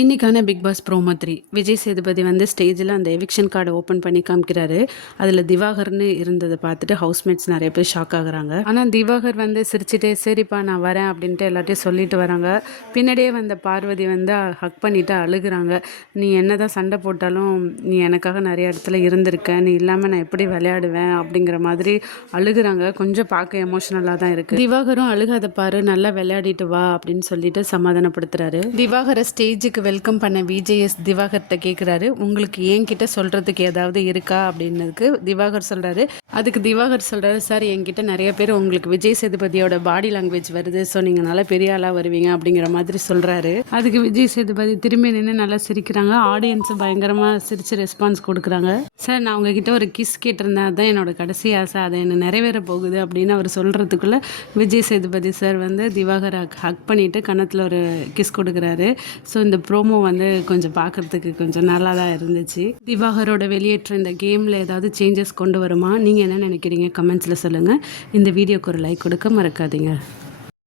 இன்றைக்கான Bigg Boss promo 3 Vijay Sethupathi வந்து ஸ்டேஜில் அந்த எவிக்ஷன் கார்டை ஓப்பன் பண்ணி காமிக்கிறாரு. அதில் திவாகர்னு இருந்ததை பார்த்துட்டு ஹவுஸ்மேட்ஸ் நிறைய பேர் ஷாக் ஆகுறாங்க. ஆனால் திவாகர் வந்து சிரிச்சுட்டே சரிப்பா நான் வரேன் அப்படின்ட்டு எல்லாத்தையும் சொல்லிட்டு வராங்க. பின்னாடியே வந்த பார்வதி வந்து ஹக் பண்ணிவிட்டு அழுகுறாங்க. நீ என்ன தான் சண்டை போட்டாலும் நீ எனக்காக நிறைய இடத்துல இருந்திருக்க, நீ இல்லாமல் நான் எப்படி விளையாடுவேன் அப்படிங்கிற மாதிரி அழுகுறாங்க. கொஞ்சம் பார்க்க எமோஷ்னலாக தான் இருக்குது. திவாகரும் அழுகாத பாரு, நல்லா விளையாடிட்டு வா அப்படின்னு சொல்லிட்டு சமாதானப்படுத்துறாரு. திவாகரை ஸ்டேஜுக்கு வெல்கம் பண்ண விஜேஎஸ் திவாகர்கிட்ட கேட்குறாரு, உங்களுக்கு என்கிட்ட சொல்கிறதுக்கு ஏதாவது இருக்கா அப்படின்னதுக்கு திவாகர் சொல்கிறாரு. அதுக்கு திவாகர் சொல்கிறாரு, சார் என்கிட்ட நிறைய பேர் உங்களுக்கு விஜய் சேதுபதியோட பாடி லாங்குவேஜ் வருது, ஸோ நீங்கள் நல்லா பெரிய ஆளாக வருவீங்க அப்படிங்கிற மாதிரி சொல்கிறாரு. அதுக்கு விஜய் சேதுபதி திரும்பி நின்று நல்லா சிரிக்கிறாங்க. ஆடியன்ஸும் பயங்கரமாக சிரித்து ரெஸ்பான்ஸ் கொடுக்குறாங்க. சார் நான் உங்ககிட்ட ஒரு கிஸ் கேட்டிருந்தேன், அதுதான் என்னோட கடைசி ஆசை, அதை என்ன நிறைவேற போகுது அப்படின்னு அவர் சொல்கிறதுக்குள்ளே விஜய் சேதுபதி சார் வந்து திவாகரை ஹக் பண்ணிவிட்டு கன்னத்தில் ஒரு கிஸ் கொடுக்குறாரு. ஸோ இந்த ப்ரோமோ வந்து கொஞ்சம் பார்க்குறதுக்கு கொஞ்சம் நல்லா தான் இருந்துச்சு. திவாகரோட வெளியேற்ற இந்த கேமில் ஏதாவது சேஞ்சஸ் கொண்டு வருமா? நீங்கள் என்ன நினைக்கிறீங்க? கமெண்ட்ஸில் சொல்லுங்கள். இந்த வீடியோக்கு ஒரு லைக் கொடுக்க மறக்காதீங்க.